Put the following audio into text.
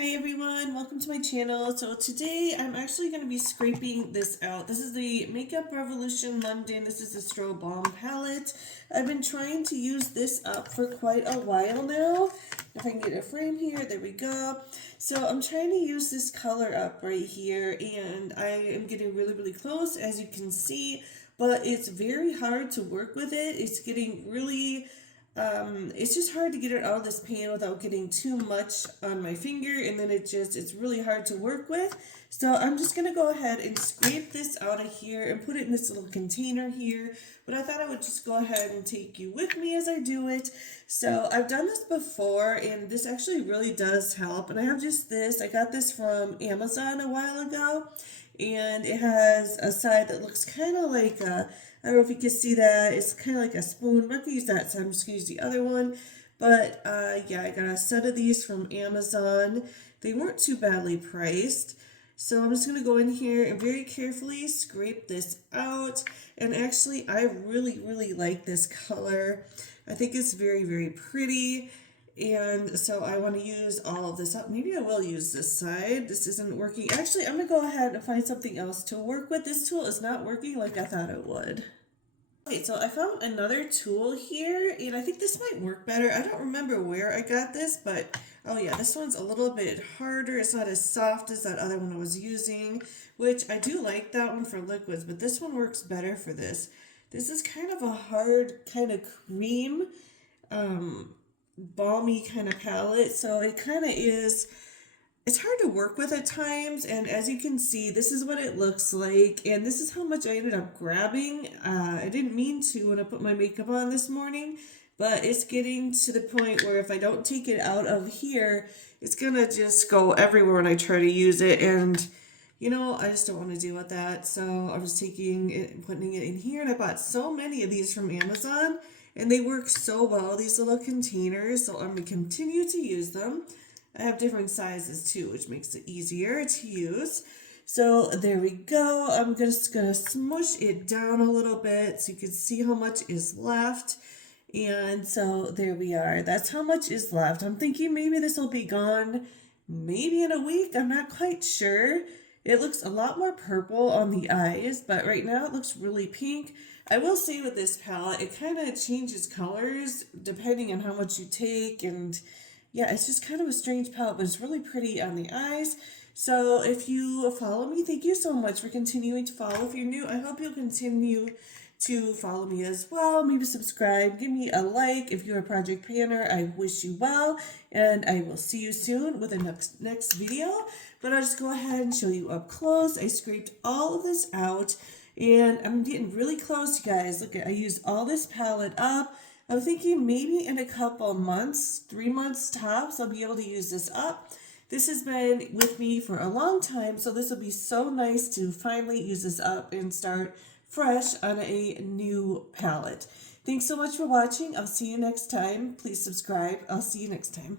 Hi everyone, welcome to my channel. So today I'm actually going to be scraping this out. This is the Makeup Revolution London. This is the Strobe Balm palette. I've been trying to use this up for quite a while now. If I can get a frame here, there we go. So I'm trying to use this color up right here, and I am getting really close, as you can see, but it's very hard to work with it. It's getting really it's just hard to get it out of this pan without getting too much on my finger, and then it's really hard to work with. So I'm just going to go ahead and scrape this out of here and put it in this little container here. But I thought I would just go ahead and take you with me as I do it. So I've done this before, and this actually really does help. And I have just this. I got this from Amazon a while ago, and it has a side that looks kind of like a, I don't know if you can see that. It's kind of like a spoon. I'm not going to use that, so I'm just going to use the other one. But yeah, I got a set of these from Amazon. They weren't too badly priced. So I'm just going to go in here and very carefully scrape this out. And actually, I really like this color. I think it's very pretty. And so I want to use all of this up. Maybe I will use this side. This isn't working. Actually, I'm going to go ahead and find something else to work with. This tool is not working like I thought it would. Okay, so I found another tool here, and I think this might work better. I don't remember where I got this, but oh yeah, this one's a little bit harder. It's not as soft as that other one I was using, which I do like that one for liquids, but this one works better for this. This is kind of a hard kind of cream, balmy kind of palette, so it kind of is, it's hard to work with at times. And as you can see, this is what it looks like, and this is how much I ended up grabbing. I didn't mean to when I put my makeup on this morning, but it's getting to the point where if I don't take it out of here, it's gonna just go everywhere when I try to use it, and you know, I just don't want to deal with that. So I was taking it and putting it in here, and I bought so many of these from Amazon, and they work so well, these little containers, so I'm going to continue to use them. I have different sizes too, which makes it easier to use. So there we go. I'm just going to smush it down a little bit so you can see how much is left. And so there we are. That's how much is left. I'm thinking maybe this will be gone maybe in a week. I'm not quite sure. It looks a lot more purple on the eyes, but right now it looks really pink. I will say with this palette, it kind of changes colors depending on how much you take, and yeah, it's just kind of a strange palette, but it's really pretty on the eyes. So if you follow me, thank you so much for continuing to follow. If you're new, I hope you'll continue to follow me as well. Maybe subscribe, give me a like. If you're a project planner, I wish you well, and I will see you soon with a next video. But I'll just go ahead and show you up close. I scraped all of this out, and I'm getting really close, you guys. Look, I used all this palette up. I'm thinking maybe in a couple months, 3 months tops, I'll be able to use this up. This has been with me for a long time, so this will be so nice to finally use this up and start fresh on a new palette. Thanks so much for watching. I'll see you next time. Please subscribe. I'll see you next time.